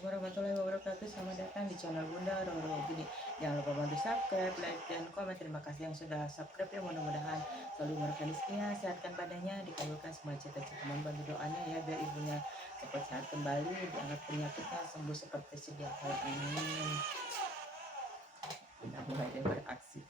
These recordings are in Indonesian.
Assalamualaikum warahmatullahi wabarakatuh. Selamat datang di channel Bunda Roro. Gini, jangan lupa bantu subscribe, like, dan komen. Terima kasih yang sudah subscribe ya. Mudah-mudahan selalu murahkan rezekinya, sehatkan badannya, dikabulkan semua cita-cita. Mohon bantu doanya ya biar ibunya cepat sehat kembali, diangkat penyakitnya sembuh seperti sedia kala. Amin. Aku mulai dia beraksi.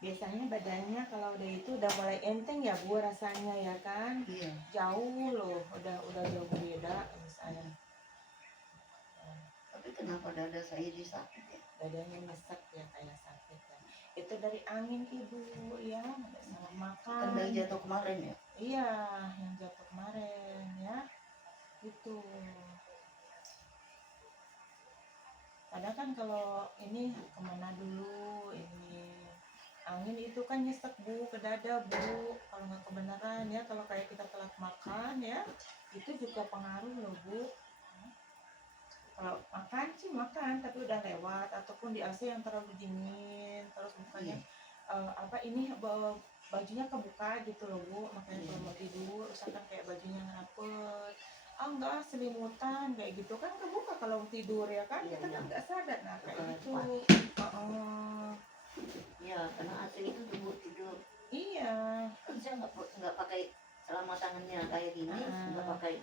Biasanya badannya kalau udah itu udah mulai enteng ya Bu rasanya ya kan? Iya. Jauh loh, udah jauh beda misalnya. Tapi kenapa dada saya jadi sakit ya? Dadanya nyesek ya kayak sakit ya. Itu dari angin Ibu ya, nggak salah makan. Kan dari jatuh kemarin ya? Iya, yang jatuh kemarin ya. Itu. Kadang kan kalau ini kemana dulu ini angin itu kan nyesek Bu ke dada Bu, kalau nggak kebenaran ya, kalau kayak kita telat makan ya itu juga pengaruh loh Bu. Kalau makan sih makan tapi udah lewat ataupun di AC yang terlalu dingin terus bukannya ini bajunya kebuka gitu loh Bu, makanya kalau mau tidur misalkan kayak bajunya ngerapet enggak selimutan kayak gitu kan kebuka kalau tidur ya kan, kita kan nggak sadar nah kayak gitu. Iya, karena AC itu dibuat tidur. Iya, Kan saya nggak pakai selama tangannya kayak gini, nggak pakai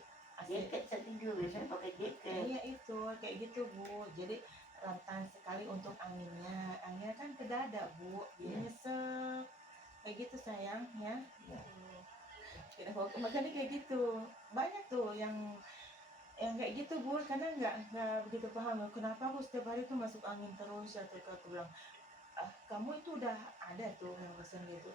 jaket saya tidur, biasanya pakai jaket. Iya itu kayak gitu Bu, jadi rentan sekali untuk anginnya kan ke dada Bu, jadi nyesek kayak gitu sayang ya. Gitu. Makanya kayak gitu banyak tuh yang kayak gitu Bu, karena nggak begitu paham kenapa aku setiap hari tuh masuk angin terus ya. Tuh aku bilang kamu itu udah ada tuh yang pesen gitu,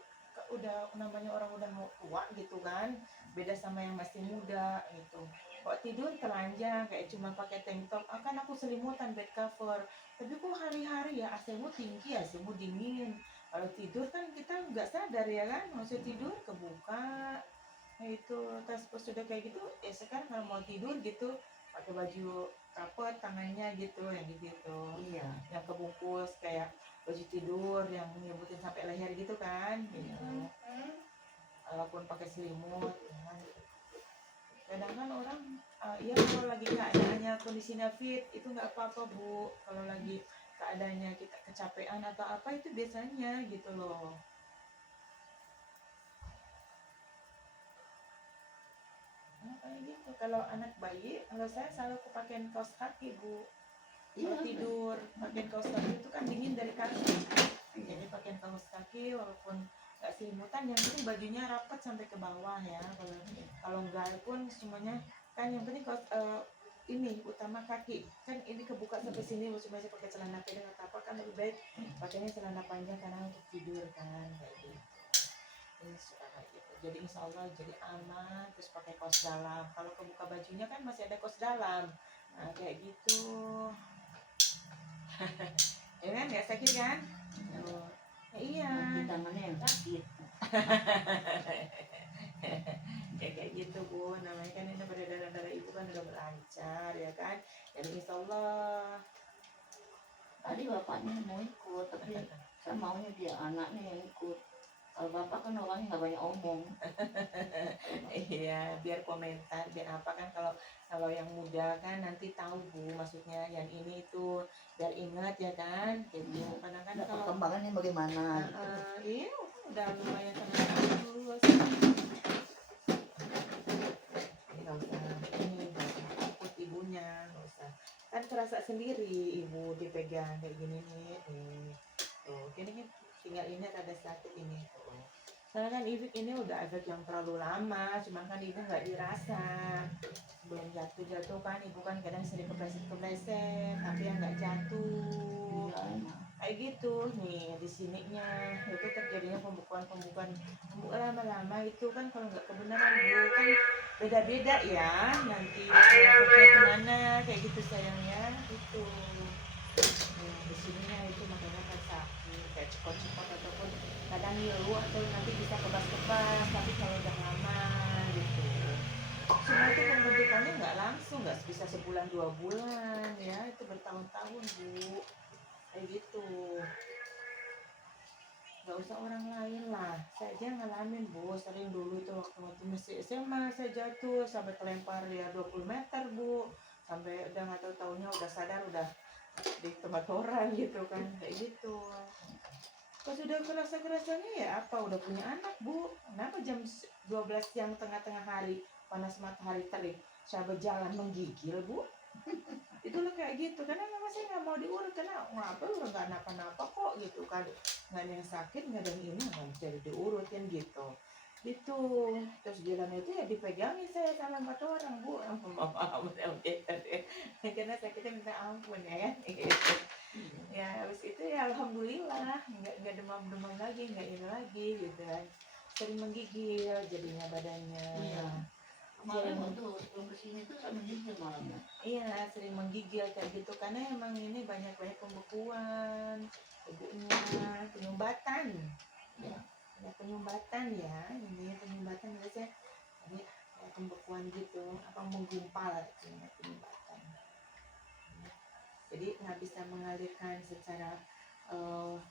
udah namanya orang udah mau tua gitu kan, beda sama yang masih muda gitu. Kok tidur telanjang kayak cuma pakai tank top, kan aku selimutan bed cover, tapi kok hari-hari ya AC-mu tinggi, AC-mu dingin, kalau tidur kan kita nggak sadar ya kan, maksud tidur kebuka. Nah itu tas pas sudah kayak gitu ya, sekarang kalau mau tidur gitu pakai baju kapot tangannya gitu yang gitu. Iya. Yang kebungkus kayak baju tidur yang nyebutin sampai leher gitu kan gitu. Walaupun pakai selimut ya kan. Kadang kan orang ya kalau lagi keadaannya kondisinya fit itu nggak apa-apa Bu, kalau lagi keadaannya kita kecapean atau apa itu biasanya gitu loh. Nah, kayak gitu. Kalau anak bayi, kalau saya selalu kepakein kaos kaki Bu. Kalau tidur pakai kaos kaki itu kan dingin dari kaki. Jadi pakai kaos kaki walaupun nggak selimutan, yang penting bajunya rapat sampai ke bawah ya. Kalau enggak pun semuanya kan yang penting kaos ini utama kaki kan ini kebuka sampai sini, cuma saya pakai celana pendek atau apa kan lebih baik pakainya celana panjang karena untuk tidur kan kayak gitu. Ini suka kayak gitu. Jadi insya Allah jadi aman, terus pakai kaos dalam. Kalau kebuka bajunya kan masih ada kaos dalam. Nah kayak gitu. Ya kan nggak sakit kan? Oh, ya iya. Di tangannya yang sakit. Ya kayak gitu Bu, namanya kan ini pada darah ibu kan udah berlancar ya kan. Jadi insya Allah. Tadi bapaknya mau ikut, tapi saya maunya dia anaknya yang ikut. Kalau bapak kan orangnya nggak banyak omong. Iya, biar komentar, biar apa kan, kalau yang muda kan nanti tahu Bu, maksudnya yang ini itu biar ingat ya kan, gitu. Kadang kan kalau perkembangannya bagaimana gitu. Iya, udah lumayan sangat lulus. Nggak usah ini, nggak usah takut ibunya, nggak usah. Kan kerasa sendiri ibu dipegang kayak gini nih, tuh, gini tinggal ini ada sakit ini tuh. Soalnya kan ibu ini udah efek yang terlalu lama, cuman kan ibu nggak dirasa. Sebelum jatuh kan ibu kan kadang sering kepleset, tapi yang nggak jatuh. Kayak gitu nih di sininya itu terjadinya pembukaan lama-lama itu kan kalau nggak kebenaran Bu kan beda-beda ya nanti efeknya kemana kayak gitu sayangnya itu. Nah, di sininya itu makanya kan sakit kayak cepot-cepot ataupun kadang ngilu atau nanti bisa kebas-kebas tapi kalau udah lama gitu. Semua itu pembentukannya nggak langsung, nggak bisa sebulan 2 bulan ya, itu bertahun-tahun bu kayak gitu. Nggak usah orang lain lah, saya aja ngalamin bu, sering dulu itu waktu masih SMA saya jatuh sampai kelempar ya 20 meter bu, sampai udah nggak tahu taunya udah sadar udah di tempat orang gitu kan kayak gitu. Pas udah kerasa-kerasanya ya apa udah punya anak bu, kenapa jam 12 siang tengah-tengah hari panas matahari terik saya berjalan menggigil bu. Itulah kayak gitu karena memang saya nggak mau diurut karena ngapa udah nggak napa-napa kok gitu kan, nggak ada yang sakit nggak ada yang ini nggak jadi diurutin gitu gitu. Terus jalan itu ya dipegangin saya sama 4 orang bu, maaf karena sakitnya minta ampun ya gitu. Ya habis itu ya alhamdulillah nggak demam-demam lagi nggak ini lagi gitu kan, sering menggigil jadinya badannya. Iya. Kemarin waktu sebelum kesini tuh sama gigil malamnya. Iya sering menggigil kayak gitu karena emang ini banyak pembekuan ibunya, penyumbatan Ya. ada penyumbatan ya, ini penyumbatan biasanya ini kayak pembekuan gitu apa menggumpal ini penyumbatan. Jadi nggak bisa mengalirkan secara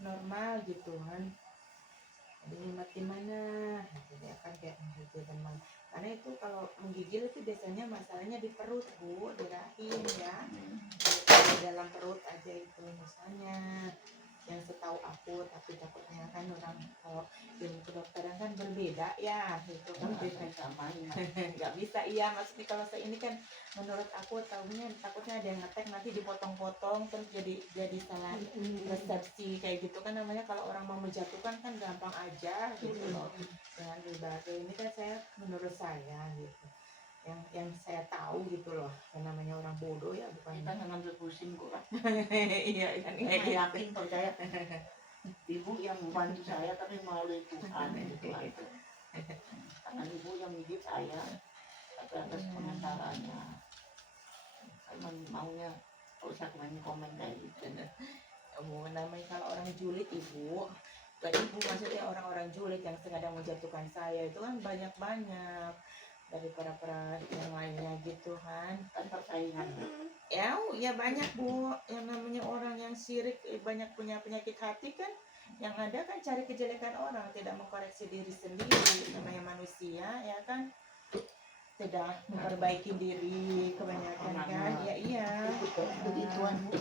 normal gitu kan. Jadi nyumbat di mana jadi akan kayak menggigil demam karena itu kalau menggigil itu biasanya masalahnya di perut bu, di rahim ya, di dalam perut aja itu misalnya yang setahu aku, tapi takutnya kan orang kalau ilmu kedokteran kan berbeda ya itu kan beda nggak bisa iya maksudnya kalau saya ini kan menurut aku tahunya takutnya ada yang ngetek nanti dipotong-potong terus jadi salah resepsi kayak gitu kan, namanya kalau orang mau menjatuhkan kan gampang aja gitu loh dengan berbagai ini kan saya menurut saya gitu yang saya tahu gitu loh, yang namanya orang bodoh ya bukan Kita nggak ngambil pusing kok. iya kan Saya yakin percaya ibu yang membantu saya tapi melalui Tuhan gitu aja. Tangan ibu yang mendidik saya tapi atas pengantarannya. Saya maunya kalau saya komen kayak gitu. Namanya kalau orang julid ibu, gak ibu maksudnya orang-orang julid yang sengaja menjatuhkan saya itu kan banyak dari para yang lainnya gitu kan. Kan persaingan. Ya banyak bu, yang namanya orang yang syirik banyak punya penyakit hati kan, yang ada kan cari kejelekan orang, tidak mengkoreksi diri sendiri, namanya manusia ya kan, tidak memperbaiki diri kebanyakan kan, ya iya Begituan bu.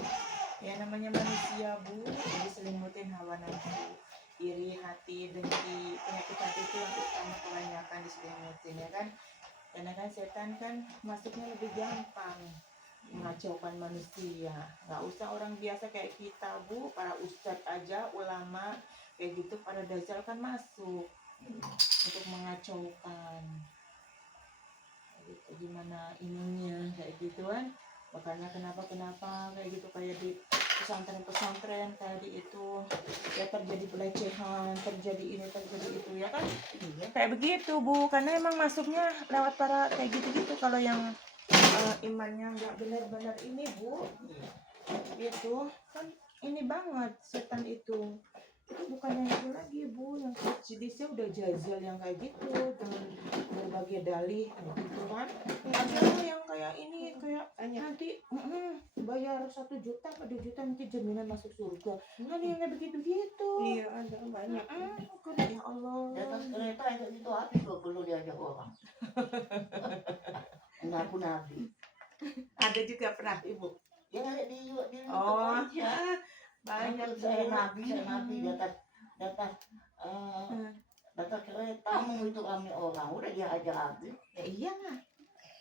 ya namanya manusia bu, jadi selimutin hawa nafsu, iri hati, dengki, penyakit hati itu yang utama kebanyakan diselimutin ya kan, karena kan setan kan masuknya lebih gampang mengacaukan manusia. Nggak usah orang biasa kayak kita bu, para ustadz aja, ulama kayak gitu pada dasar kan masuk untuk mengacaukan gitu, gimana ininya kayak gitu kan, makanya kenapa kayak gitu, kayak di pesantren kayak di itu ya terjadi pelecehan, terjadi ini terjadi itu ya kan, kayak begitu bu, karena emang masuknya lewat para kayak gitu kalau yang imannya nggak benar-benar ini bu, itu kan ini banget setan itu bukan yang itu lagi bu, yang jenisnya udah jazil yang kayak gitu dengan berbagai dalih gitu kan, ada yang kayak ini kayak nanti bayar 1 juta atau 2 juta nanti jaminan masuk surga, ada yang kayak begitu gitu. Iya ada banyak ya Allah. Di atas kereta itu habis 20 diajak orang. Ngaku nabi. Ada juga pernah ibu Ya ngeliat di oh aja. banyak saya nabi di atas kereta itu kami orang udah dia ajar habis. Ya iya lah,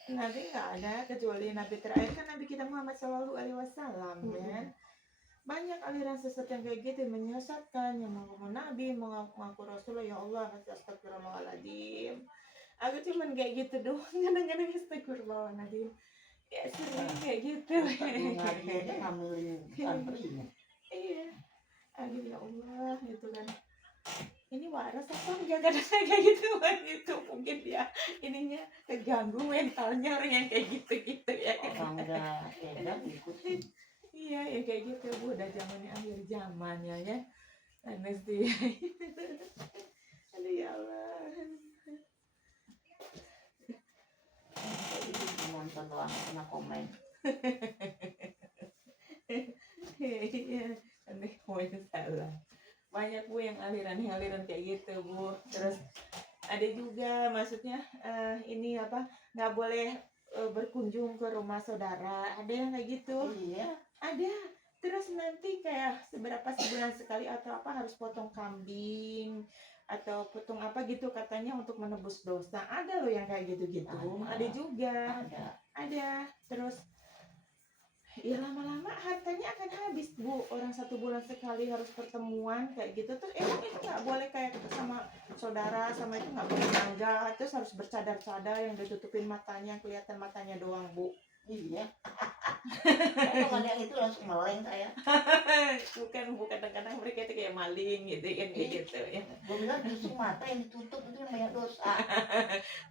Nabi nggak ada kecuali Nabi terakhir kan Nabi kita Muhammad Shallallahu Alaihi Wasallam ya. Banyak aliran sesat yang kayak gitu menyesatkan, yang mengaku Nabi, mengaku Rasulullah, ya Allah, astagfirullahaladzim. Aku cuman kayak gitu doang, kadang-kadang astagfirullahaladzim. Ya sering kayak gitu. Ngaji aja ngambilin santrinya. Iya, aduh ya Allah, gitu kan. ini waras apa enggak, kadang kayak gitu itu mungkin dia ininya terganggu mentalnya orang yang kayak gitu ya kan. Orang udah edan ikutin. Iya ya kayak gitu Bu, udah zamannya akhir zaman ya aneh sih. Aduh ya Allah. Jadi nonton doang kena komen. Iya, aneh komen salah. Banyak Bu yang aliran kayak gitu Bu. Terus ada juga maksudnya ini apa, nggak boleh berkunjung ke rumah saudara, ada yang kayak gitu. Iya. Ada. Terus nanti kayak sebulan sekali atau apa harus potong kambing atau potong apa gitu katanya untuk menebus dosa. Ada loh yang kayak gitu-gitu. Ada juga. Ada. Terus ya lama-lama hartanya akan habis Bu. Orang 1 bulan sekali harus pertemuan kayak gitu. Terus emang itu nggak boleh kayak sama saudara sama itu nggak boleh mangga. Terus harus bercadar-cadar yang ditutupin matanya, kelihatan matanya doang Bu. Iya. Kalau ada yang itu langsung meleng saya. Bukan Bu, kadang-kadang mereka itu kayak maling gitu kan kayak gitu ya. Gue bilang justru mata yang ditutup itu yang banyak dosa.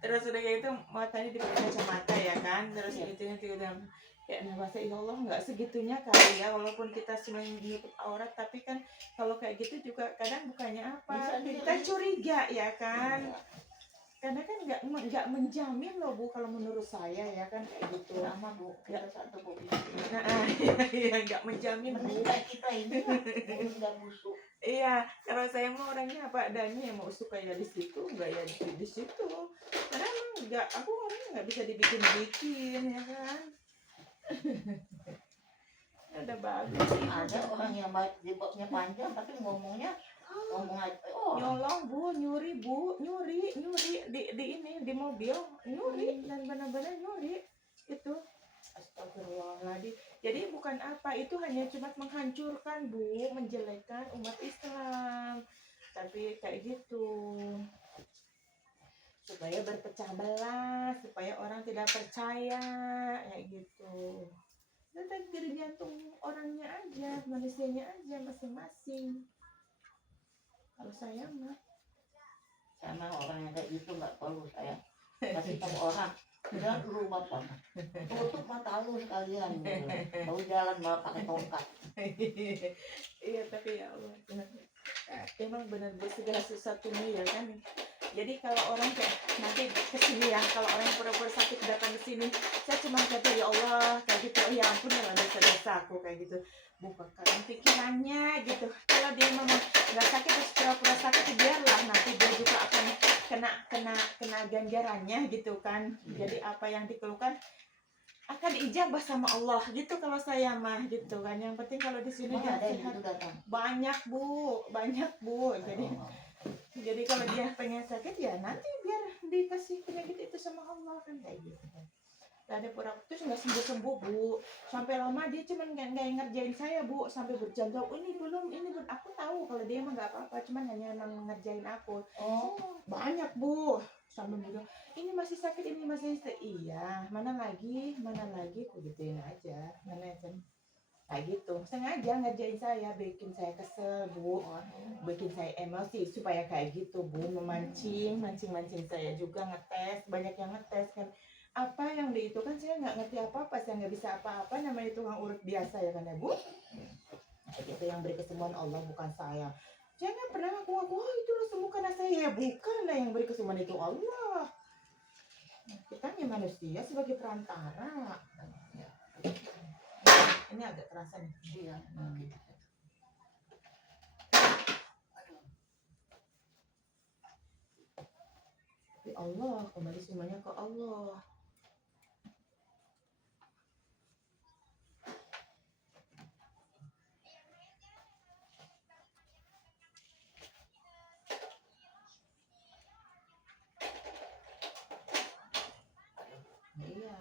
Terus udah kayak itu matanya dipakai kacamata ya kan. Terus itunya udah kayak bahasa ya Allah nggak segitunya kali ya, walaupun kita sebenarnya menutup aurat tapi kan kalau kayak gitu juga kadang bukannya apa kita curiga ya kan. Karena kan nggak menjamin loh Bu kalau menurut saya ya kan kayak gitu. Sama Bu, kita satu Bu. Nah, iya nggak menjamin Bu. Mending kayak kita ini lah, nggak busuk. Iya, kalau saya mau orangnya apa adanya, mau suka ya di situ, enggak ya di situ. Karena emang nggak, aku orangnya nggak bisa dibikin-bikin ya kan. Udah bagus sih. Ada orang yang jebaknya panjang tapi ngomong aja. Nyolong Bu, nyuri di ini di mobil, nyuri dan benar-benar nyuri itu. Astagfirullahaladzim. Jadi bukan apa, itu hanya cuma menghancurkan Bu, menjelekkan umat Islam. Tapi kayak gitu. Supaya berpecah belah, supaya orang tidak percaya kayak gitu. Dan tergantung orangnya aja, manusianya aja masing-masing. Kalau saya mah sama orang yang kayak gitu nggak perlu saya kasih tahu orang. Udah dulu Bapak, tutup mata lu sekalian. Mau jalan malah pakai tongkat. Iya tapi ya Allah, emang benar segala sesuatunya ya kan. Jadi kalau orang kayak nanti kesini ya, kalau orang pura-pura sakit datang ke sini, saya cuma kata ya Allah kayak gitu, oh ya ampun ya dosa-dosa aku kayak gitu. Bukakan pikirannya gitu. Kalau dia memang nggak sakit terus pura-pura sakit, biarlah nanti dia juga akan kena ganjarannya gitu kan. Jadi apa yang dikeluhkan akan diijabah sama Allah gitu kalau saya mah gitu kan. Yang penting kalau di sini dia sehat. Banyak Bu. Jadi kalau dia pengen sakit ya nanti biar dikasih penyakit itu sama Allah kan kayak gitu. Gak ada pura-pura terus nggak sembuh-sembuh Bu. Sampai lama dia cuman nggak ngerjain saya Bu, sampai berjam-jam ini belum. Aku tahu kalau dia emang nggak apa-apa, cuman hanya ngerjain aku. Banyak Bu. Sampai bilang ini masih sakit. Iya, mana lagi aku gituin aja. Mana kan kayak gitu, sengaja ngerjain saya, bikin saya kesel Bu, bikin saya emosi supaya kayak gitu Bu, mancing saya juga ngetes, banyak yang ngetes kan. Apa yang di itu kan saya nggak ngerti apa-apa, saya nggak bisa apa-apa, namanya tukang urut biasa ya kan ya Bu. Itu yang beri kesembuhan Allah bukan saya. Jangan pernah ngaku itu lo sembuh karena saya, bukan lah yang beri kesembuhan itu Allah. Kita hanya manusia sebagai perantara. Ini agak terasa nih. Iya. Tapi Allah, kembali semuanya ke Allah. Iya.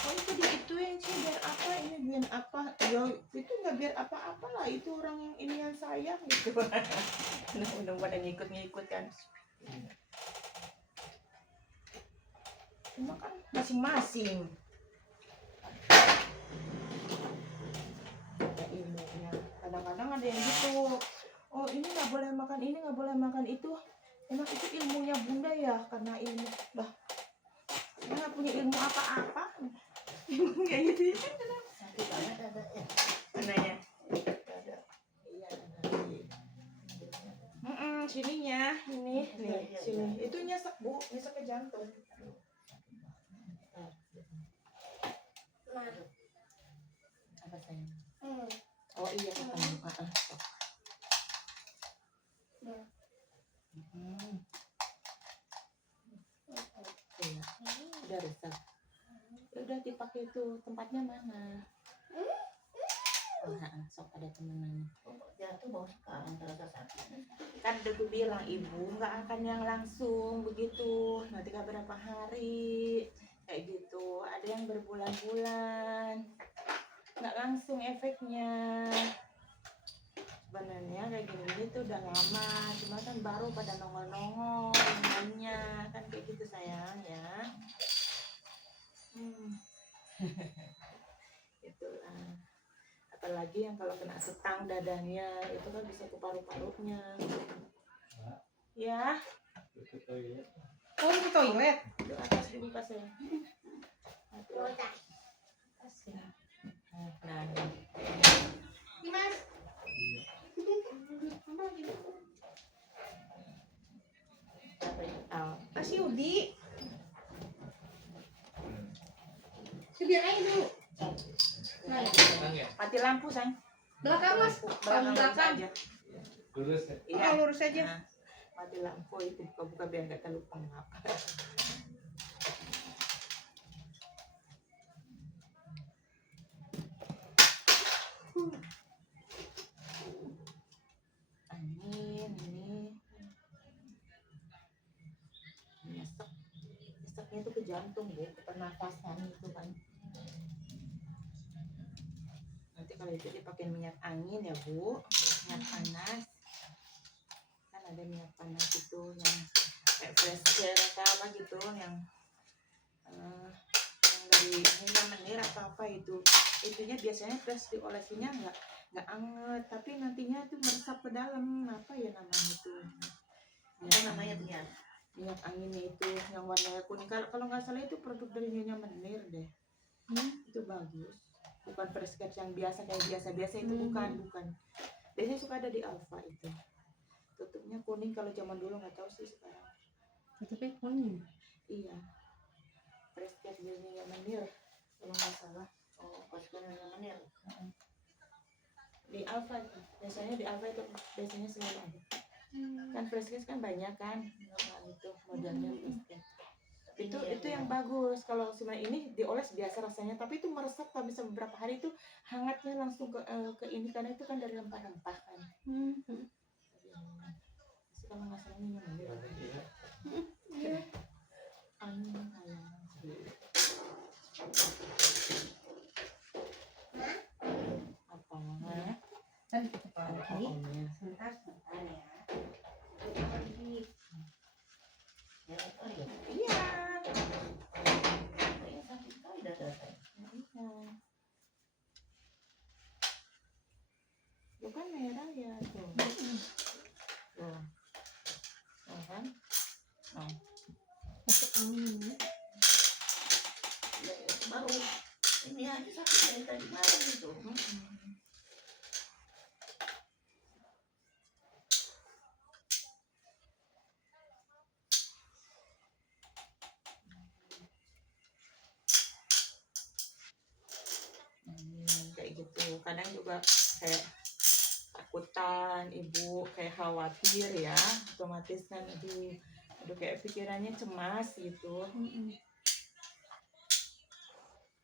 Oh itu diituin sih biar apa, ini biar apa? Ya itu nggak biar apa-apa lah, itu orang yang ini yang sayang gitu. Udah pada ngikut kan. Cuma kan masing-masing. kadang-kadang ada yang gitu, oh ini nggak boleh makan ini, nggak boleh makan itu. Emang itu ilmunya bunda ya, karena ilmu lah saya nggak punya ilmu apa-apa. Kayak gitu ya. Sakit banget ada ya. Mananya? Ada. Iya, Sininya, ini nih, sini. Itu nyesek bu, nyesek ke jantung. Apa sayang? Oh iya ketemu. Iya, udah rusak. Ya udah dipakai itu, tempatnya mana? Oh, sok ada temenannya. Jatuh baru sekarang terasa sakit. Kan udah gue bilang ibu nggak akan yang langsung begitu, nanti kan berapa hari kayak gitu, ada yang berbulan-bulan nggak langsung efeknya. Sebenarnya kayak gini tuh udah lama, cuma kan baru pada nongol-nongol yang lainnya kan kayak gitu sayang ya. Itulah, apalagi yang kalau kena setang dadanya itu kan bisa ke paru-parunya ya. Oh itu toilet itu atas dibuka saya. Nah Mas Mas Yudi biar aja dulu. Nah, mati lampu sayang. Belakang mas, belakang. Lurus ya? Iya, lurus aja. Nah, mati lampu itu buka-buka biar nggak terlalu pengap. Angin ini nyeseknya itu ke jantung bu, ke pernafasan itu kan. Nanti kalau itu dipakai minyak angin ya bu, minyak panas. Kan ada minyak panas itu yang kayak fresh care atau apa gitu, yang dari minyak menir atau apa itu. Itunya biasanya fresh diolesinya nggak anget, tapi nantinya itu meresap ke dalam. Apa ya namanya itu? Apa namanya minyak anginnya itu yang warnanya kuning. Kalau nggak salah itu produk dari Nyonya Menir deh. Itu bagus. Bukan fresh care yang biasa kayak biasa-biasa itu, bukan. Biasanya suka ada di Alfa itu. Tutupnya kuning, kalau zaman dulu nggak tahu sih sekarang. Tutupnya kuning. Iya. Fresh care dari Nyonya Menir kalau nggak salah. Oh, pas Nyonya Menir. Di Alfa itu. Biasanya di Alfa itu biasanya selalu ada. Kan fresh care kan banyak kan. Nah, itu modelnya fresh care. Itu yang bagus. Kalau cuma ini dioles biasa rasanya, tapi itu meresap tak bisa beberapa hari, itu hangatnya langsung ke ini karena itu kan dari rempah-rempah kan. Kalau nggak salah ini apa Kan kita lagi. Sebentar ya. Iya. Sakit sekali dada saya. Bukan merah ya tuh. Tuh. Kan? Oh. Masuk angin. Baru ini aja sakit dari tadi malam itu. Kayak gitu. Kadang juga kayak takutan ibu, kayak khawatir ya, otomatis kan aduh kayak pikirannya cemas gitu.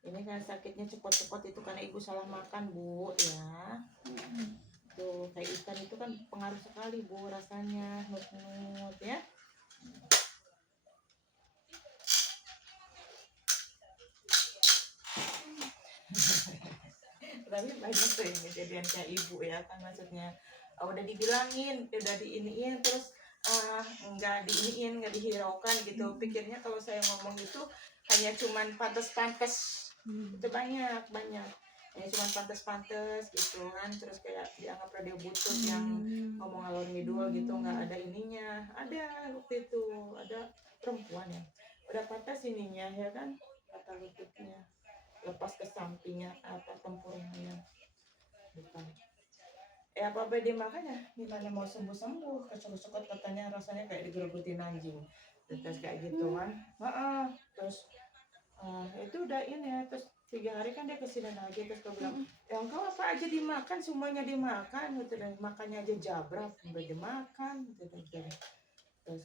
Ini kan sakitnya cepot-cepot itu karena ibu salah makan bu ya. Tuh kayak ikan itu kan pengaruh sekali bu, rasanya nut-nut ya. Tapi banyak tuh yang kejadian kayak ibu ya kan, maksudnya udah dibilangin, udah diiniin terus nggak diiniin, nggak dihiraukan gitu. Pikirnya kalau saya ngomong itu hanya cuman pantes-pantes. Itu banyak ya cuma pantas-pantas gitu kan, terus kayak dianggap radio butut yang ngomong ngalor ngidul gitu, nggak ada ininya. Ada waktu itu ada perempuan ya udah patah sininya ya kan, patah lututnya, lepas ke sampingnya apa tempurungnya depan. Apa dia makanya gimana mau sembuh kecekut-cekut katanya, rasanya kayak digerebutin anjing terus kayak gitu kan. Terus itu udah ini ya, terus 3 hari kan dia kesini lagi, terus dia bilang ya engkau apa aja dimakan, semuanya dimakan gitu, dan makannya aja jabrak udah dimakan gitu. Terus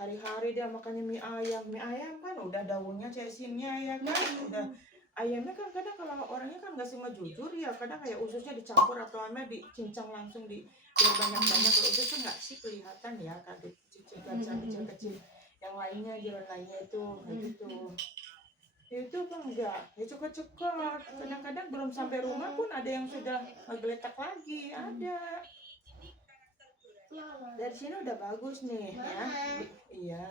hari-hari dia makannya mie ayam kan udah daunnya cesinnya ya kan, udah ayamnya kan kadang kalau orangnya kan nggak sama jujur ya, kadang kayak ususnya dicampur atau ayamnya dicincang langsung di biar banyak-banyak. Kalau usus tuh nggak sih kelihatan ya kan, dicincang kecil-kecil, yang lainnya jalan lainnya itu kayak gitu. Itu apa enggak ya, cekot-cekot, kadang-kadang belum sampai rumah pun ada yang sudah ngegeletak lagi, ada. Dari sini udah bagus nih ya. Iya,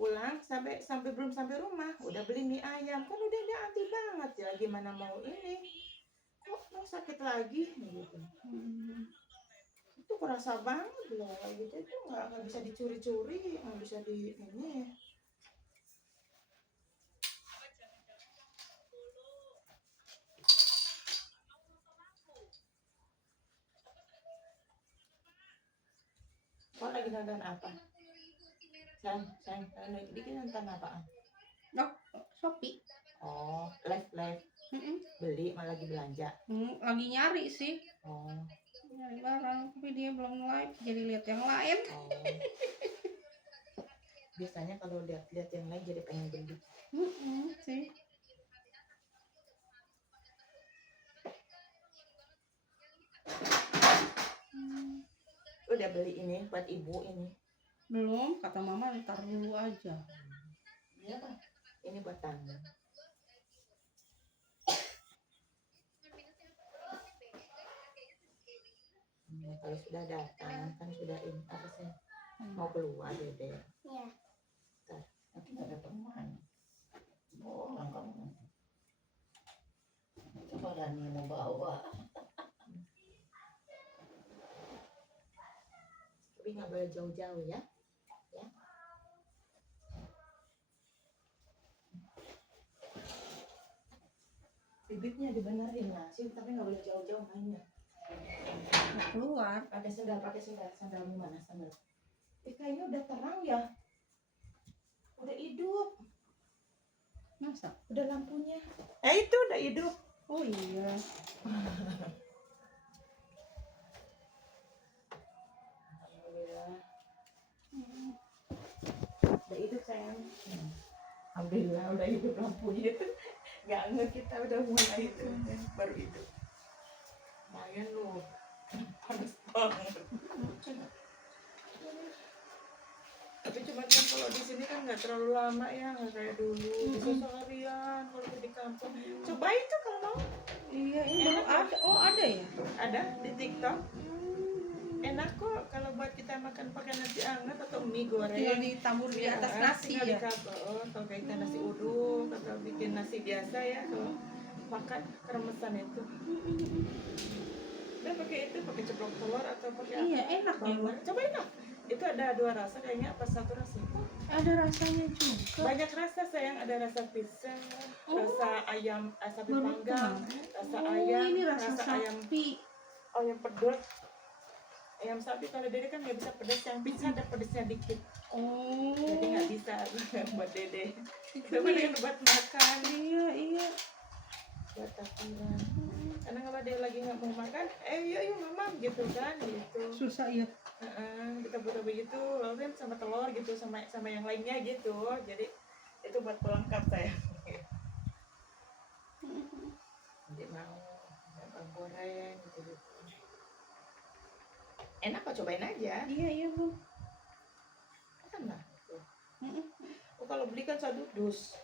pulang sampai belum sampai rumah udah beli mie ayam, kan udah dia anti banget ya, gimana mau ini, kok mau sakit lagi gitu. Itu kerasa banget loh gitu, itu nggak bisa dicuri-curi, nggak bisa di ini. Kok lagi nonton apa? Sayang, bikin nonton apaan? Shopee. Oh, live. Beli malah lagi belanja. Lagi nyari sih. Oh. Nyari barang, tapi dia belum live, jadi lihat yang lain. Oh. Biasanya kalau lihat yang lain jadi pengen beli. Sih. Udah beli ini buat ibu ini? Belum, kata mama ntar dulu aja. Ya, ini buat tangga. Kalau sudah datang kan sudah ini apa sih, mau keluar deh. Iya. Nanti nggak ada teman. Bohong kamu. Coba Rani mau bawa. Tapi nggak boleh jauh-jauh ya. Bibitnya dibenerin lah sih, tapi nggak boleh jauh-jauh mainnya. Keluar. Pakai sandal mana sandal? Kayaknya udah terang ya, udah hidup. Masa? Udah lampunya. Itu udah hidup. Oh iya. Alhamdulillah. Udah hidup sayang. Alhamdulillah udah hidup lampunya itu. Nggak nge kita udah mulai itu baru hidup. Lumayan loh. Panas banget. Tapi cuma kan kalau di sini kan nggak terlalu lama ya, nggak kayak dulu. Bisa seharian kalau di kampung. Coba itu kalau mau. Iya, ini baru ada. Oh, ada ya? Ada di TikTok. Enak kok kalau buat kita makan pakai nasi hangat atau mie goreng. Tinggal ditabur di atas nasi ya. Kalau kita nasi uduk atau bikin nasi biasa ya, kalau makan keremesan itu. Udah pakai itu, pakai ceplok telur atau pakai Iya, apa? enak ya. Coba enak. Itu ada 2 rasa kayaknya, apa 1 rasa? Ada rasanya juga. Banyak rasa sayang, ada rasa pisang, rasa ayam, sapi Baru panggang, tahu. rasa ayam, Ini rasa ayam, sapi. ayam pedot. Ayam sapi kalau Dede kan nggak bisa pedas, yang pisang ada pedasnya dikit. Oh. Jadi nggak bisa buat Dede. Itu kan yang buat makan. Iya. Buat takbiran. Karena kalau dia lagi nggak mau makan, yuk mama gitu kan, gitu. Susah ya. Kita butuh begitu, lalu kan sama telur gitu, sama yang lainnya gitu. Jadi itu buat pelengkap saya. Jadi mau goreng gitu. Enak kok, cobain aja. Iya, Bu. Enak. Kalau beli kan 1 dus.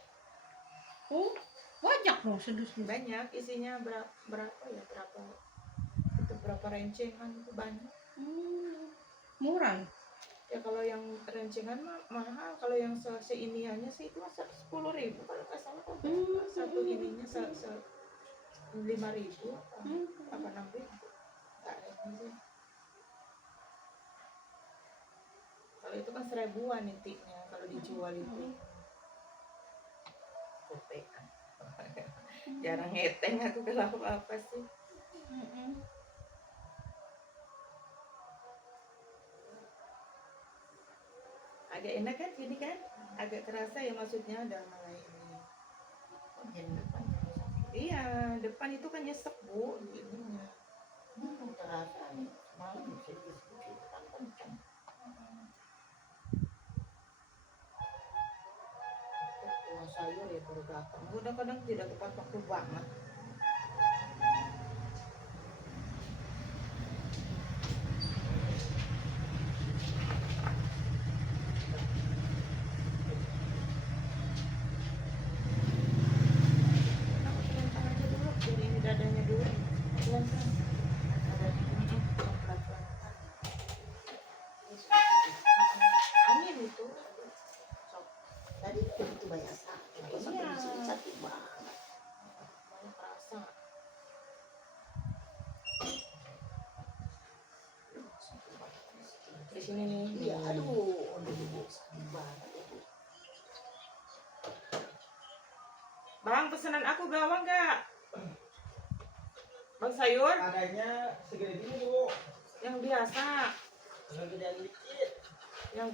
Oh, banyak loh sedus. Banyak, isinya berapa itu berapa rencengan, itu banyak. Murah ya? Ya kalau yang rencengan mah mahal, kalau yang seiniannya sih itu 10.000 kalau nggak salah. Satu ininya 5.000 Hmm. apa 6.000. Nggak ini sih. Kalau itu kan 1.000-an nitiknya kalau dijual itu. Kopekan. Jarang ngeteng aku kalau apa sih. Mm-mm. Agak enak kan ini kan? Agak kerasa ya maksudnya udah mulai ini. Bagian depannya sakit. Iya, depan itu kan nyesek Bu ininya. Ini terasa nih, malam sedikit-sedikit kan kencang. Buah sayur ya baru datang. Kadang-kadang tidak tepat waktu banget. Kenapa kelentang aja dulu? Biar ini dadanya dulu. Kelentang. Dadanya ini pelan-pelan. Angin itu. Sok. Tadi begitu banyak sakit, kok sampai Iya. di sini sakit banget. Banyak rasa. Sakit banget di sini. Di sini nih. Iya, aduh, ibu sakit banget ibu. Bang, pesanan aku bawang nggak? Bang sayur Adanya segede gini Bu. yang biasa, Yang gede dikit. yang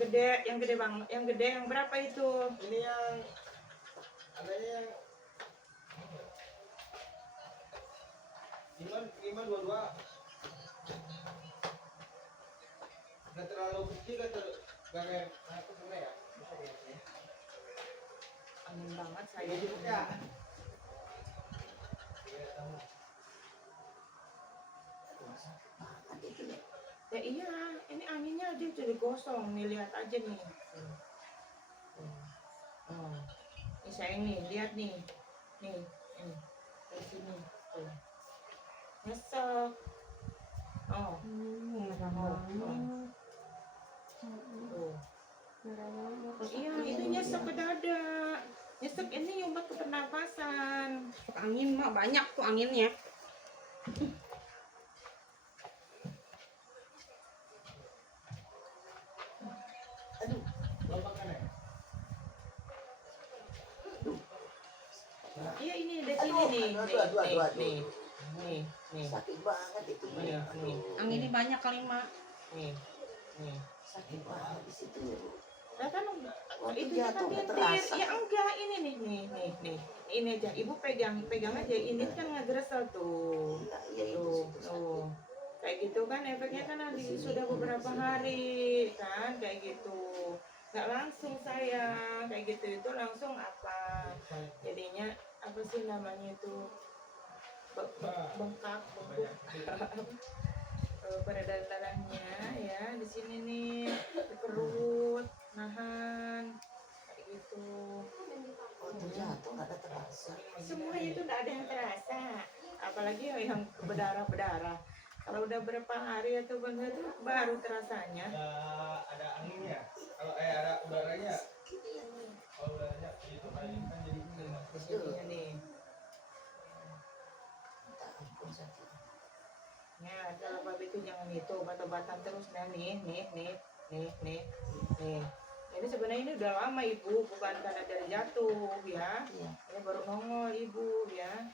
gede bang, yang gede yang berapa itu? Ini yang adanya yang lima dua. Gak terlalu kecil, gak kayak apa sebenarnya ya? Bisa lihat ya. Angin banget saya. Ini juga. Iya, tahu. Aduh, sakit banget itu ya. Ya iya, ini anginnya aja jadi gosong nih, lihat aja nih. Oh, ini saya nih, lihat nih, nih, dari sini, tuh, nyesek. Oh, Merah Oh, banget. tuh. Merah banget. Iya, itu nyesek ke dada. Nyesek ini nyumbat ke pernapasan. Masuk angin mah banyak tuh anginnya. Aduh, Lompat kan ya? Iya ini dari sini Aduh, nih, aduh, nih, aduh, aduh, nih, aduh. nih, nih, nih, sakit banget itu. Iya, nih. Anginnya banyak kali mak. nih, nih. Sakit banget di situ ya Bu. Nah kan Waktu itu jatuh kan nggak bintir. terasa. Ya enggak, ini nih. Ini aja, ibu pegang aja. Ini kan ngegresel tuh. Iya itu Tuh, situ tuh. sakit. Kayak gitu kan efeknya kan nanti sudah beberapa hari kan kayak gitu. Nggak langsung saya kayak gitu itu langsung apa? Jadinya apa sih namanya itu bengkak peredaran darahnya ya di sini nih di perut nahan kayak gitu. Waktu jatuh nggak ada terasa. Semuanya itu nggak ada yang terasa, apalagi yang berdarah. Kalau udah berapa hari atau bangga itu baru terasanya. Ada anginnya. Kalau ada udaranya. Kalau udaranya itu kan jadi Di sininya nih. Minta ampun sakit. Ya, kalau babi itu jangan itu obat-obatan terus nah nih. Ini sebenarnya ini udah lama ibu, bukan karena dari jatuh ya. Iya. Ini baru nongol ibu ya.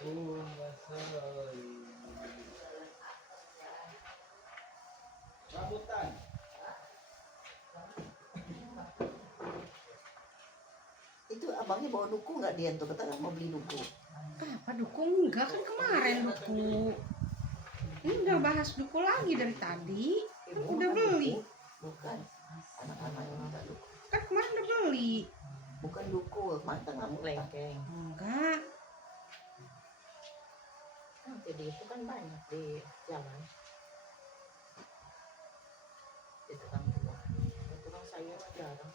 Aduh, rambutan. itu abangnya bawa duku nggak dia tuh kata mau beli duku. Apa dukung? Enggak kan kemarin duku. Ini udah bahas duku lagi dari tadi. Kan udah beli. Bukan anak-anak yang minta duku. Kan kemarin udah beli. bukan duku, mata nggak muntah. Lengkeng. Enggak. Jadi itu kan banyak di jalan. Di tukang buah. Di tukang sayur mah jarang.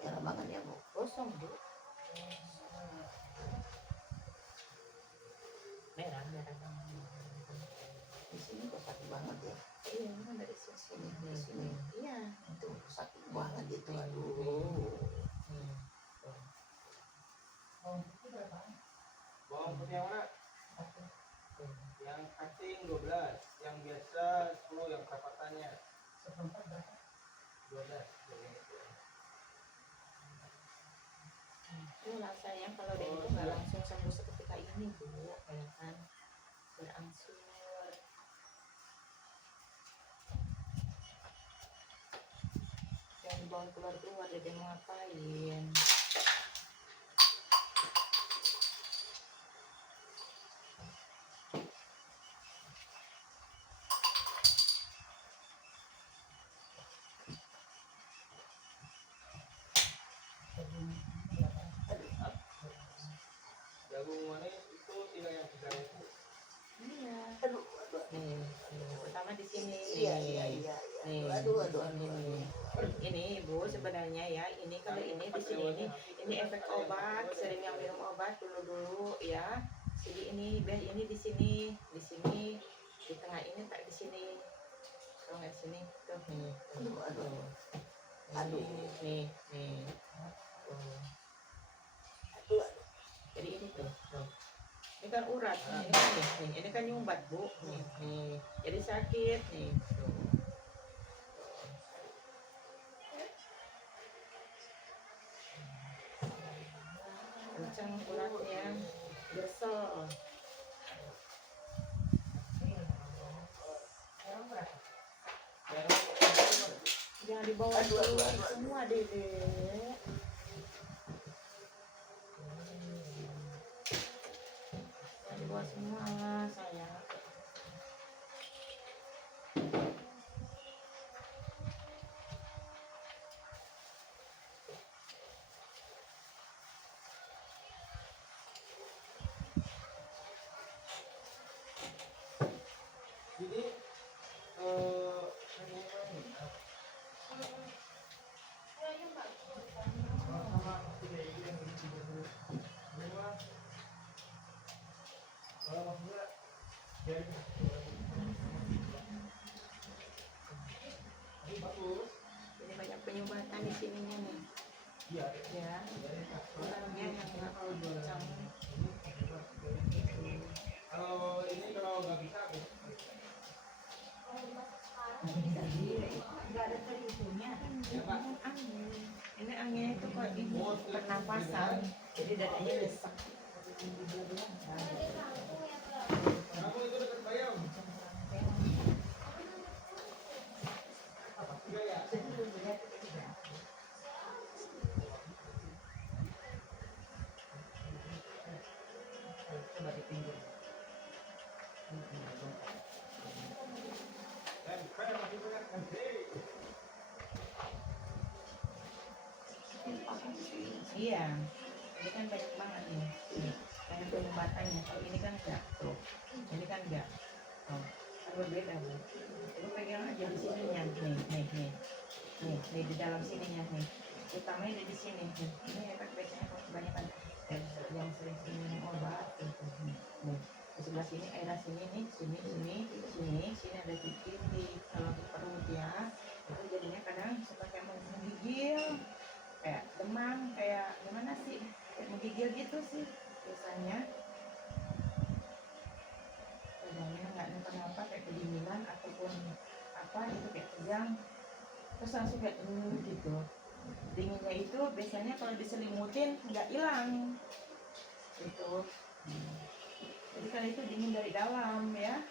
Merah banget ya Bu. Kosong Bu. Merah banget. Di sini kok sakit banget ya. Iya, kan dari sini. Di sini Iya. itu sakit banget itu, aduh. Bawang putih yang mana? Yang cacing 12, yang biasa 10, yang perapatannya 12. Itulah sayang kalau dia itu nggak langsung sembuh seketika ini Bu, ya kan? Berangsur. Jangan dibawa keluar dia mau ngapain? Jagung manis itu tidak yang sedang itu. Iya. Aduh. Nih, pertama di sini. Iya. Nih, Aduh. ini Bu sebenarnya ya, ini kalau ini di sini ini efek obat, sering yang minum obat dulu ya. Jadi ini biar ini di sini, di tengah ini tak di sini. Kalau nggak di sini tuh nih. Aduh. Nih. Tuh. Jadi ini tuh. Ini kan urat, ini kan nyumbat Bu, nih. Jadi sakit nih. Tuh. Kencang uratnya, gesel. Jangan dibawa dulu semua Dede. Jangan dibawa semua sayang. Jadi Ini banyak penyumbatan di sininya nih. Ya, orangnya yang kencang. kalau ini kalau nggak bisa Ini anginnya itu kok ini pernapasan, jadi dadanya desek. kamu itu dekat bayam. Enggak ya? Coba di pinggir. Dan saya masih banyak nanti. Iya, ini kan banyak banget nih. Banyak penyumbatannya. Kalau ini kan enggak tuh. Ini kan enggak. Tuh, kan berbeda Bu. Ibu pegang aja di sininya nih di dalam sininya nih. Utamanya di sini nih. Ini efek biasanya kalau kebanyakan yang sering minum obat gitu. Nih. Di sebelah sini airnya sini nih, sini ada titik kalau di perut ya. Itu jadinya kadang suka kayak menggigil, kayak demam, kayak gimana sih? Kayak menggigil gitu sih biasanya. Kadangnya nggak kenapa kayak kedinginan ataupun apa itu kayak tegang, terus langsung kayak gitu. Dinginnya itu biasanya kalau diselimutin nggak hilang gitu. Jadi kan itu dingin dari dalam ya.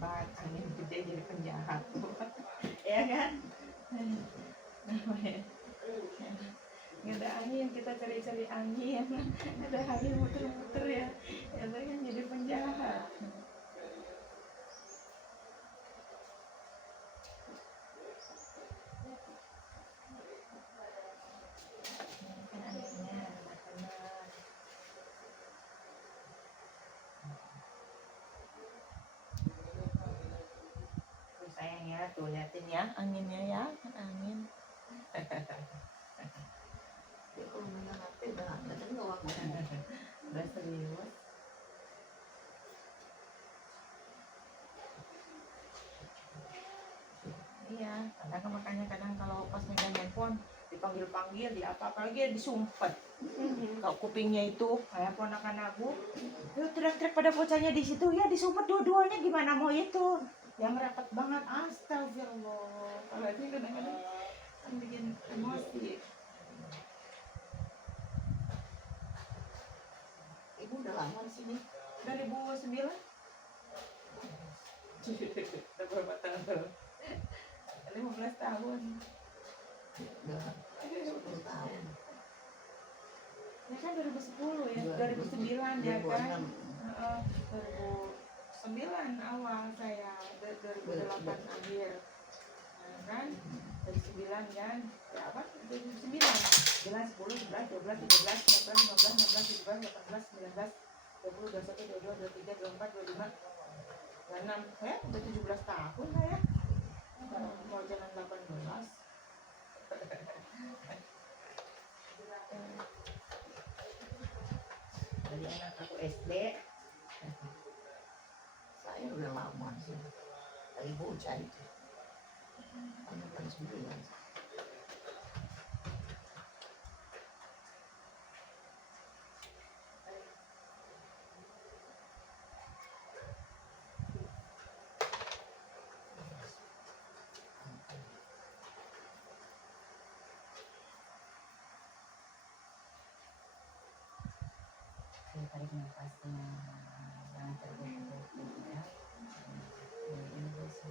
sahabat, angin gede jadi penjahat. Ya kan? Nggak ada angin, kita cari-cari angin. Ada angin muter-muter ya. Ya kan jadi penjahat. Kan anginnya teman-teman. Tuh sayang ya, tuh liatin ya anginnya ya, kan angin. Dia kalau main HP udah ngomong. Udah serius. Iya, kadang makanya kadang kalau pas megang handphone dipanggil-panggil, di apa-apa lagi disumpet. Kalau kupingnya itu kayak ponakan aku, tuh teriak-teriak pada bocahnya di situ ya disumpet dua-duanya, gimana mau itu? Yang rapat banget, astagfirullah. Kalau itu kadang-kadang kan bikin emosi. Ibu udah lama di sini. 2009. Udah berapa tahun? 15 tahun. Udah 10 tahun. Ya kan 2010 ya, 2009 ya kan. 2009 awal saya, 2008 akhir. Nah, kan 2009 kan, ya apa? 2009. 9, 10, 11, 12, 13, 14, 15, 16, 17, 18, 19, 20, 21, 22, 23, 24, 25, 26. Ya, udah 17 tahun lah ya. Mau jalan 18. Dari anak aku SD. Saya udah lama sih. Dari bocah itu. Angkatan 9. Tarik nafasnya, jangan terburu-buru ya. Ini bisa.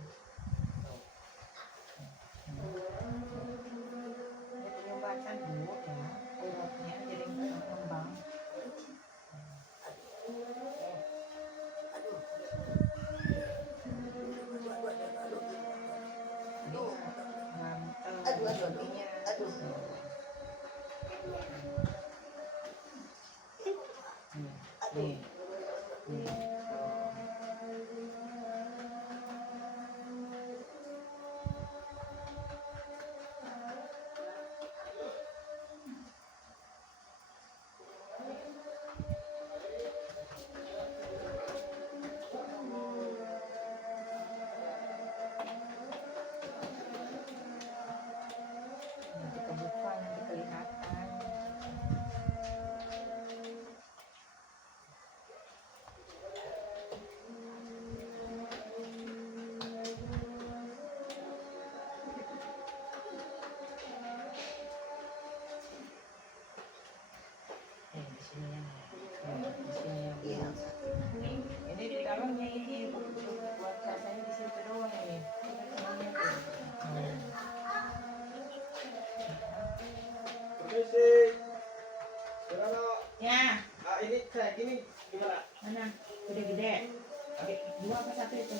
Ini penyumbatan dulu ya, urutnya jadi berkembang. Aduh. Nih. Nanti kebuka, nanti kelihatan. Di sini ya. Di sini ya. Iya. Ini di dalamnya ini buat rasanya di situ doang ini. Permisi. Gimana? Ya, Ini kayak gini gimana? mana? Gede-gede. Dua apa satu itu?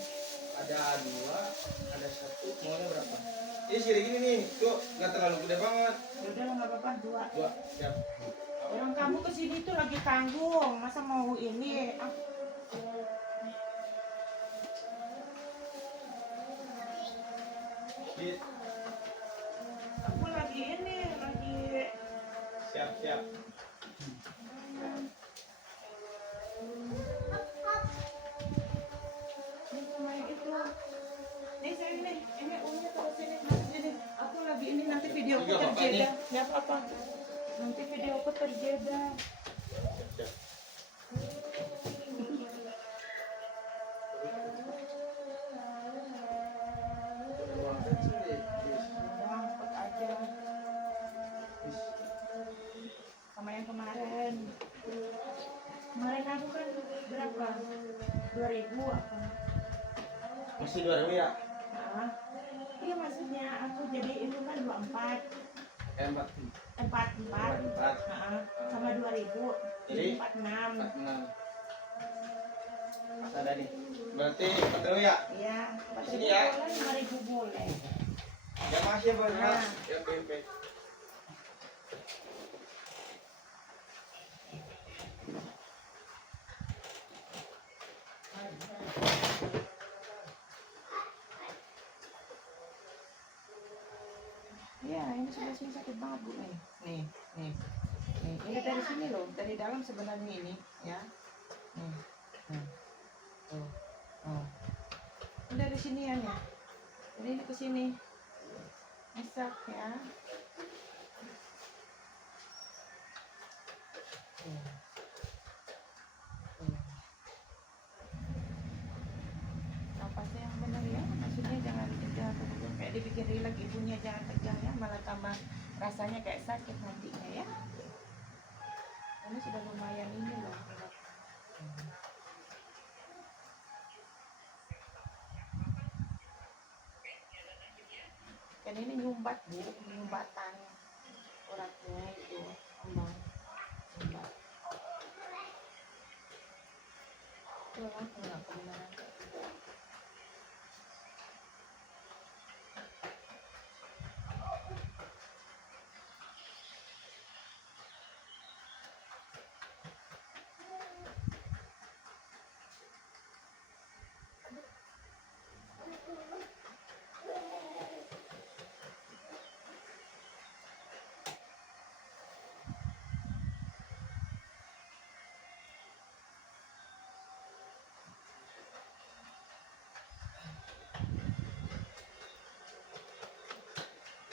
Ada 2, ada 1. Maunya berapa? Ini segini gini nih. Tuh, nggak terlalu gede banget. Udah nggak apa-apa, dua. 2, siap. Orang kamu kesini tuh lagi tanggung, masa mau ini? Hit. Aku lagi ini, lagi Siap. ini sama yang itu. Nih saya ini umnya terus sini. Aku lagi ini nanti videoku Juga apa terjeda. nih? Nggak apa-apa. Nanti videoku terjeda. Siap. Udah, cepet aja. Sama yang kemarin. Kemarin aku kan berapa? 2000 apa? Masih 2000 ya? Nah, iya maksudnya aku jadi itu kan 24 Empat. 44 sama 2000 jadi Jadi 46. 46. Mas ada nih. Berarti 4000 ya? Iya, Sini 4000 ya. boleh, 5000 boleh. Ya masih Bos. Nah. Ya, oke. Iya, ini sebelah sini sakit banget Bu nih. Nih, nih. Nih, ini dari sini loh, dari dalam sebenarnya ini, ya. Nih. Nih. Tuh. Oh. Ini dari sini ya nih. Jadi ini ke sini. Masak ya. Tuh. Tuh. Napasnya yang benar ya, maksudnya jangan tegang, kayak dibikin rileks ibunya, jangan tegang ya, malah tambah rasanya kayak sakit nantinya ya. Ini sudah lumayan ini loh. Kan ini nyumbat Bu, nyumbatan uratnya itu, kembang nyumbat. Tulang enggak kebenaran.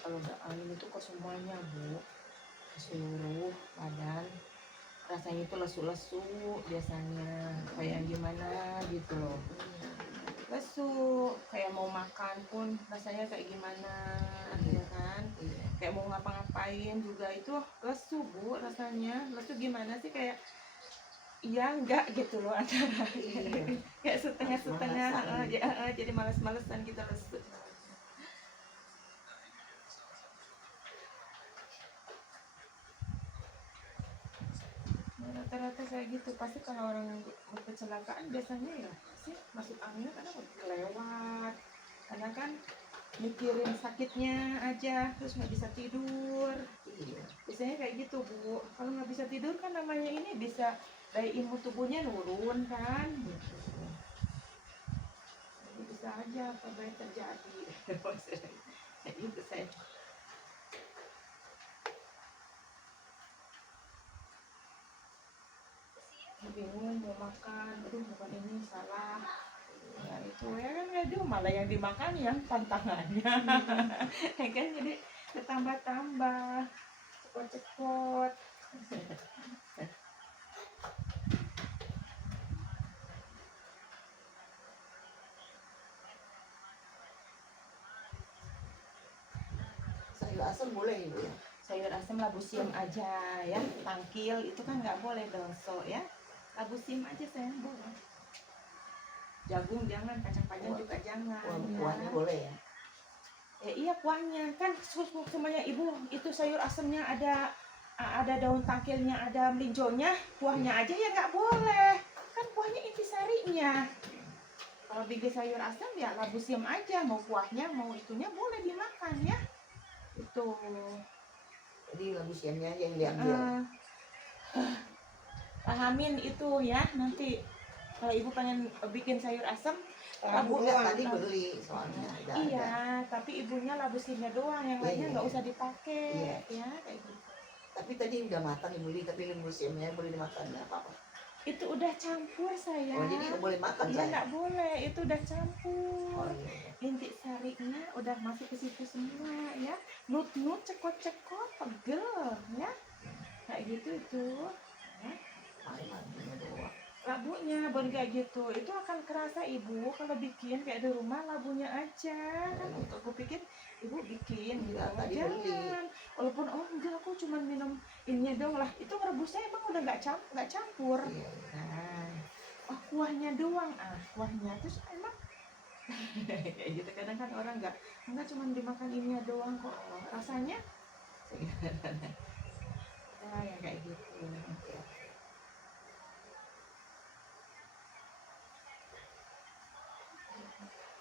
Kalau udah angin itu ke semuanya Bu, ke seluruh badan, rasanya itu lesu-lesu biasanya, kayak gimana gitu loh, lesu, kayak mau makan pun rasanya kayak gimana, ya kan, kayak mau ngapa-ngapain juga itu lesu Bu, rasanya lesu gimana sih, kayak iya enggak gitu loh antara kayak setengah-setengah, jadi males-malesan gitu lesu. Rata-rata kayak gitu, pasti kalau orang kecelakaan biasanya ya sih masuk angin karena kelewat, karena kan mikirin sakitnya aja terus nggak bisa tidur. Biasanya kayak gitu Bu, kalau nggak bisa tidur kan namanya ini bisa daya imun tubuhnya nurun kan, jadi bisa aja apa baik terjadi. Kayak gitu saya. Bingung mau makan, aduh bukan ini salah ya itu ya kan, aduh malah yang dimakan yang tantangannya. Ya kan, jadi bertambah-tambah cepot-cepot. Sayur asam boleh Ibu ya? Sayur asam labu siam aja ya, tangkil itu kan nggak boleh dongso ya, labu siam aja sayang boleh. Jagung jangan, kacang panjang juga jangan Kuahnya ya. boleh ya? Iya kuahnya kan semuanya Ibu, itu sayur asamnya ada daun tangkilnya, ada melinjonya, kuahnya aja ya nggak boleh, kan kuahnya intisarinya. Kalau bikin sayur asam ya labu siam aja, mau kuahnya mau itunya boleh dimakan ya. Itu Jadi labu siamnya aja yang diambil. pahamin itu ya, nanti kalau Ibu pengen bikin sayur asam, labu Tadi beli soalnya iya, tapi ibunya labu siamnya doang, yang lainnya nggak usah dipakai ya, kayak gitu. Tapi tadi udah matang dibeli, tapi labu siamnya boleh dimakan nggak apa-apa. Itu udah campur sayang. Oh jadi nggak boleh makan Iya saya? nggak boleh, itu udah campur. Oh iya. Inti sarinya udah masuk ke situ semua ya. Nut-nut, cekot-cekot, pegel ya. Kayak gitu itu. Ya. Labunya doang. Labunya bukan kayak gitu. Itu akan kerasa Ibu kalau bikin kayak di rumah, labunya aja. Kan aku pikir Ibu bikin gitu. Enggak, tadi Jangan. beli. Walaupun oh enggak, aku cuma minum ininya dong lah. Itu rebusnya emang udah nggak campur. Iya. Nah, oh kuahnya doang, kuahnya terus emang Kayak gitu kadang kan orang nggak cuma dimakan ini doang kok rasanya. Nah, yang kayak gitu.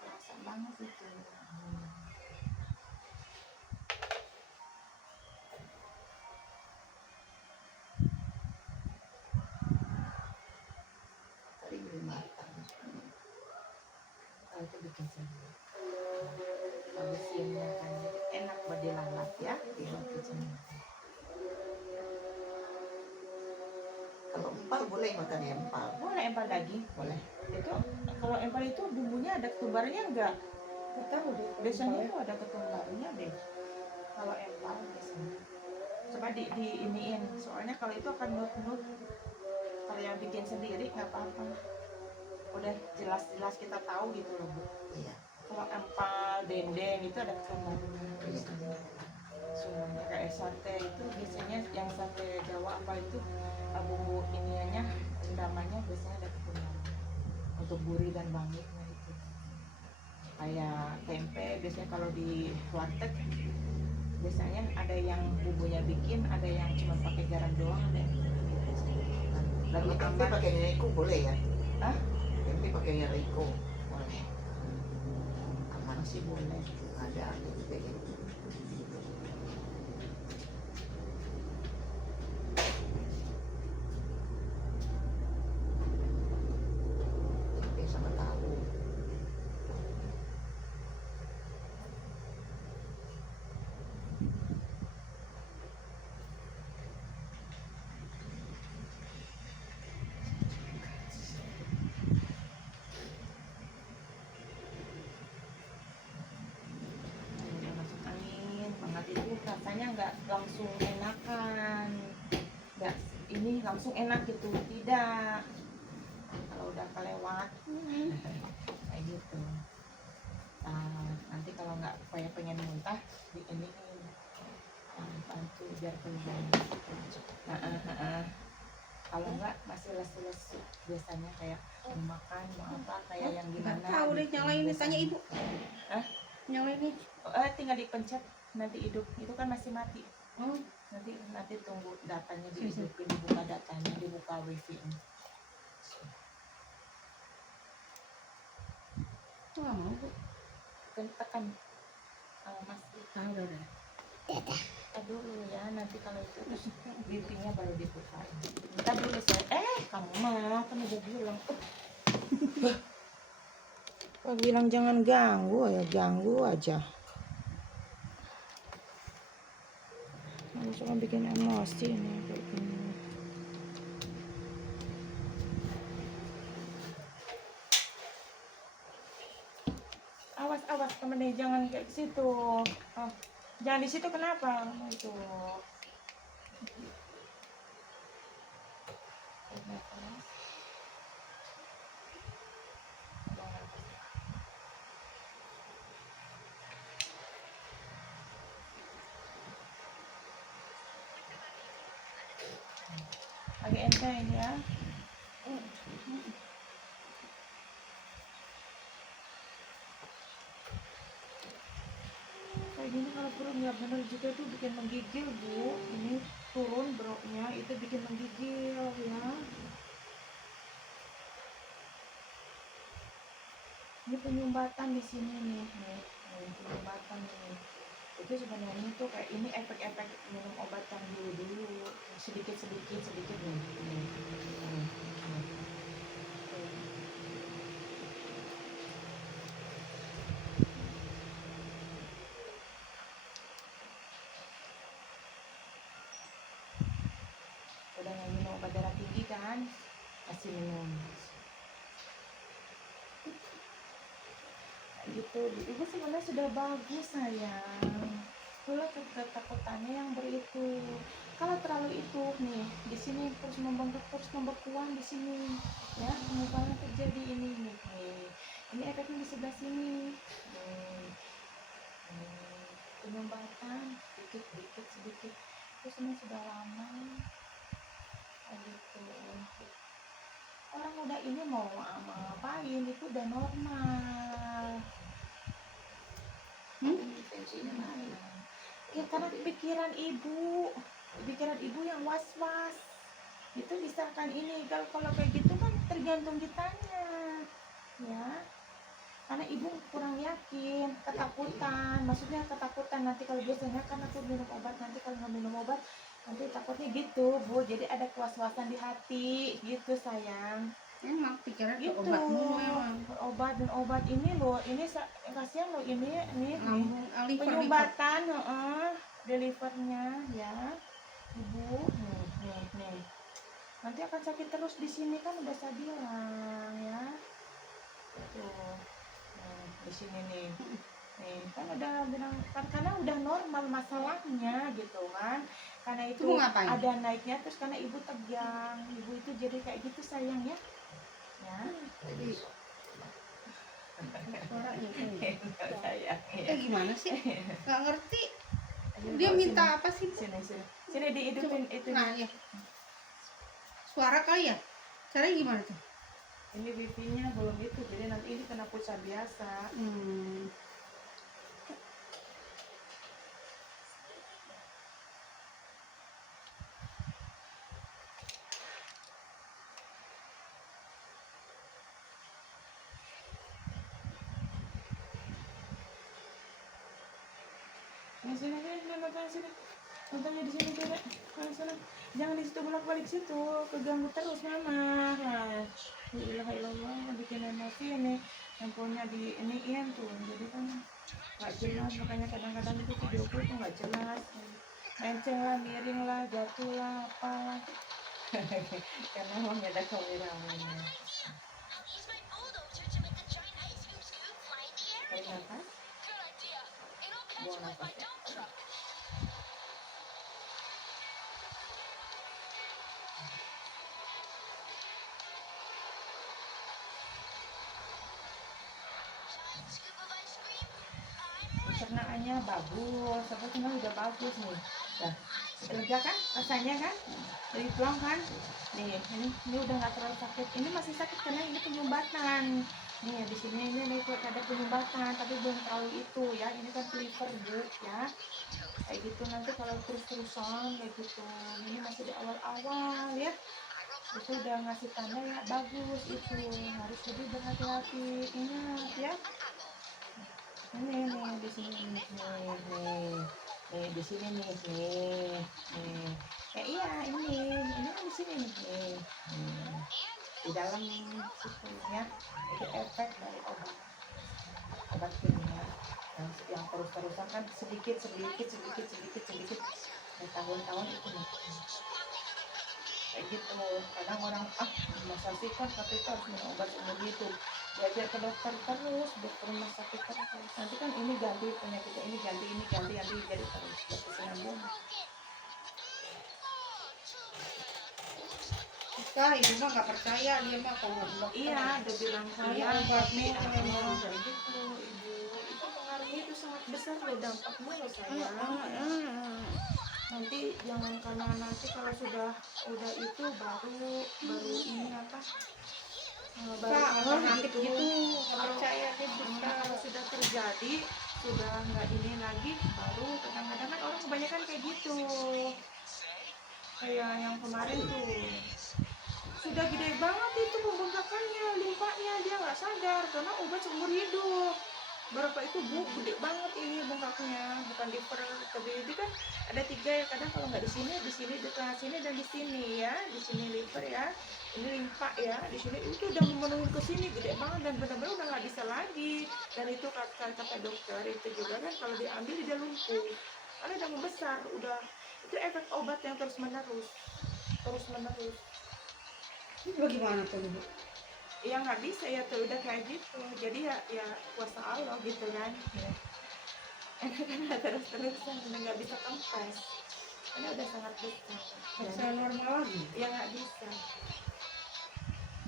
Kerasa banget itu. Tadi belum matang. Oh, itu bikin sendiri. Habisinnya kan jadi enak buat dilalap ya. Di kitchen. Kalau empal boleh makan ya empal. Boleh empal daging, boleh. Itu kalau empal itu bumbunya ada ketumbarnya enggak? Nggak tahu deh. Biasanya tuh ada ketumbarnya deh. Kalau empal biasanya. Coba di iniin. Soalnya kalau itu akan nut-nut. Kalau yang bikin sendiri nggak apa-apa. Udah jelas-jelas kita tahu gitu loh Bu. Iya. Kalau empal, dendeng itu ada ketumbarnya. Semuanya kayak sate itu biasanya yang sate Jawa apa itu bumbu iniannya rendamannya biasanya ada ketumbarnya untuk gurih dan bangitnya itu. Kayak tempe biasanya kalau di warteg biasanya ada yang bumbunya bikin, ada yang cuma pakai garam doang, ada yang gitu. Kalau Lebih tempe aman. pakai Rico boleh ya? Hah? Tempe pakai Rico boleh. Aman Masih boleh. ada tempe gitu. Tempe sama tahu. Udah masuk angin banget itu rasanya nggak langsung enakan, nggak ini langsung enak gitu tidak. Kalau udah kelewat kayak gitu. Nah, nanti kalau nggak kayak pengen muntah di ini bantu biar keluar. Kalau nggak masih lesu-lesu biasanya kayak mau makan mau apa kayak yang Nggak gimana tahu deh, gitu nyalain nih, tanya biasanya. ibu. Hah? Nyalain nih. Tinggal dipencet nanti hidup itu kan masih mati. Oh, Nanti tunggu datanya dihidupin, dibuka datanya, dibuka wifi nya. nggak mau bu. Tekan mas Tahu udah. kita dulu ya nanti kalau itu terus wifi-nya baru dibuka. Kita dulu saya kamu mah kan udah bilang kok bilang jangan ganggu ya ganggu aja. Ini cuma bikin emosi nih kayak gini. Awas temen deh jangan kayak situ. Oh, jangan di situ kenapa? Itu. Agak enteng ya. Kayak gini kalau perut nggak bener juga tuh bikin menggigil Bu. Ini turun broknya itu bikin menggigil ya. Ini penyumbatan di sini nih penyumbatan nih. Itu sebenarnya tuh kayak ini efek-efek minum obat yang dulu sedikit nih. Udah yang minum obat darah tinggi kan kasih minum gitu. Ibu sebenarnya sudah bagus sayang. Itulah ketakutannya yang beritu. Kalau terlalu itu nih di sini terus membekuan di sini ya pengubahan terjadi ini nih. Ini efeknya di sebelah sini. Penyumbatan sedikit itu semua sudah lama gitu. Orang udah ini mau ngapain itu udah normal tensinya naik. Ya karena pikiran ibu yang was-was. Itu misalkan ini kalau kayak gitu kan tergantung kitanya. Ya. Karena ibu kurang yakin, ketakutan. Maksudnya ketakutan nanti kalau biasanya kan aku minum obat, nanti kalau nggak minum obat nanti takutnya gitu, Bu. Jadi ada was-wasan di hati gitu, sayang. Emang pikiran ke Gitu. obatmu memang. Obat dan obat ini loh, ini kasihan loh ini Lambung liver. penyumbatan, delivernya ya, Ibu. Nih. Nanti akan sakit terus di sini kan udah saya bilang ya. Tuh. Di sini nih. Nih, kan udah bilang kan karena udah normal masalahnya gitu kan. Karena itu Ibu ngapain? ada naiknya terus karena ibu tegang. Ibu itu jadi kayak gitu sayang ya. Ya. Jadi suaranya Sayang. gimana sih? Nggak ngerti. Ayo, Dia bawa minta apa sih? Bu? sini. Sini dihidupin itu. Nah, ya. Suara kali ya? Caranya gimana tuh? Ini wifi-nya belum itu, jadi nanti ini kena pulsa biasa. Sini, nonton sini. Nontonnya di sini tuh, Dek. Sana. Jangan di situ bolak-balik situ, keganggu terus mama. Nah, la ilaha illallah, bikin emosi ini. Handphonenya di iniin tuh, jadi kan nggak jelas. Makanya kadang-kadang itu videoku tuh nggak jelas. Menceng lah, miring lah, jatuh lah, apalah. Karena emang ada kameramanya. Tarik nafas. Buang nafas ya. Pencernaannya bagus, sepertinya udah bagus nih. Nah, lega kan rasanya kan? Dari plong kan? Nih, ini udah nggak terlalu sakit. Ini masih sakit karena ini penyumbatan. Nih di sini ini ada penyumbatan, tapi belum terlalu itu ya. Ini kan liver good ya. Kayak gitu nanti kalau terus-terusan kayak gitu. Ini masih di awal-awal ya. Itu udah ngasih tanda ya bagus itu. Harus lebih berhati-hati. Ingat ya. Ini di sini nih di sini nih ya iya ini kan di sini nih di dalam situ ya. Itu efek dari obat kimia yang terus-terusan kan sedikit bertahun-tahun itu kayak gitu. Kadang orang masa sih kan tapi itu harus minum obat seumur hidup, belajar ke dokter terus, dokter rumah sakit terus. Nanti kan ini ganti penyakitnya, ini ganti jadi terus berkesinambungan. Ibu mah nggak percaya, dia mah kalau dokter. Iya, udah bilang saya obatnya memang. kayak gitu ibu. Itu pengaruhnya itu sangat besar loh, dampaknya loh saya. Nanti jangan karena nanti kalau sudah itu baru ini apa? Baru nanti itu gitu nggak percaya dia kalau sudah terjadi sudah nggak ini lagi baru kadang-kadang kan orang kebanyakan kayak gitu. Kayak yang kemarin tuh sudah gede banget itu pembengkakannya, limpahnya, dia nggak sadar karena obat seumur hidup. Berapa itu Bu, gede banget ini bengkaknya, bukan liver. Tapi itu kan ada 3 ya, kadang kalau nggak di sini di tengah sini dan di sini ya. Di sini liver ya, ini limpa ya, di sini itu udah memenuhi ke sini gede banget dan benar-benar udah nggak bisa lagi. Dan itu kata dokter itu juga kan kalau diambil dia lumpuh karena udah membesar, udah itu efek obat yang terus menerus. Bagaimana tuh Bu? Ya nggak bisa ya tuh udah kayak gitu, jadi ya kuasa Allah gitu kan ya. Karena terus-terusan udah nggak bisa kempes karena udah sangat besar Bisa normal lagi? ya nggak bisa.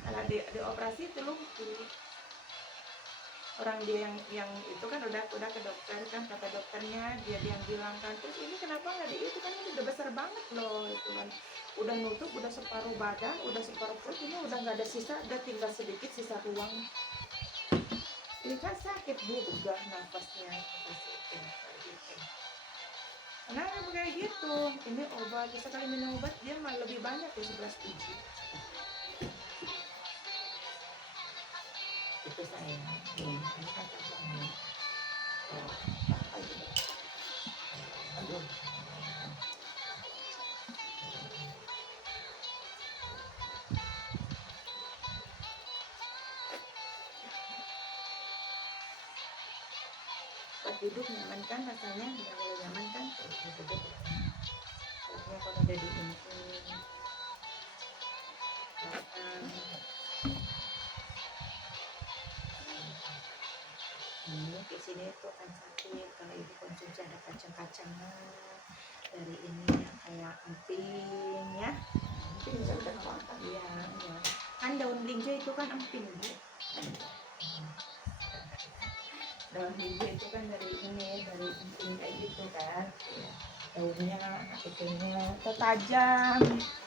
Kalau di operasi itu lumpuh orang, dia yang itu kan udah ke dokter kan, kata dokternya dia yang bilang kan, terus ini kenapa nggak di itu kan ini udah besar banget loh itu kan, udah nutup, udah separuh badan, udah separuh perut, ini udah nggak ada sisa, udah tinggal sedikit sisa ruang. Ini kan sakit bu, begah nafasnya, kayak gitu. Kenapa kayak gitu? Ini obat, sekali minum obat dia malah lebih banyak ya 11 biji. Itu sayang. Ini kan cabangnya. Oh, aduh. Buat duduk nyaman kan rasanya, udah mulai nyaman kan? Duduk. Soalnya kalau udah di ini, ini di sini tuh kan sakit kalau ibu konsumsi ada kacang-kacangan dari ini yang kayak emping ya. Mungkin bisa udah makan. Iya, iya. Kan daun linjo itu kan emping bu. Daun linjo itu kan dari ini, dari emping kayak gitu kan. Daunnya, itunya tajam.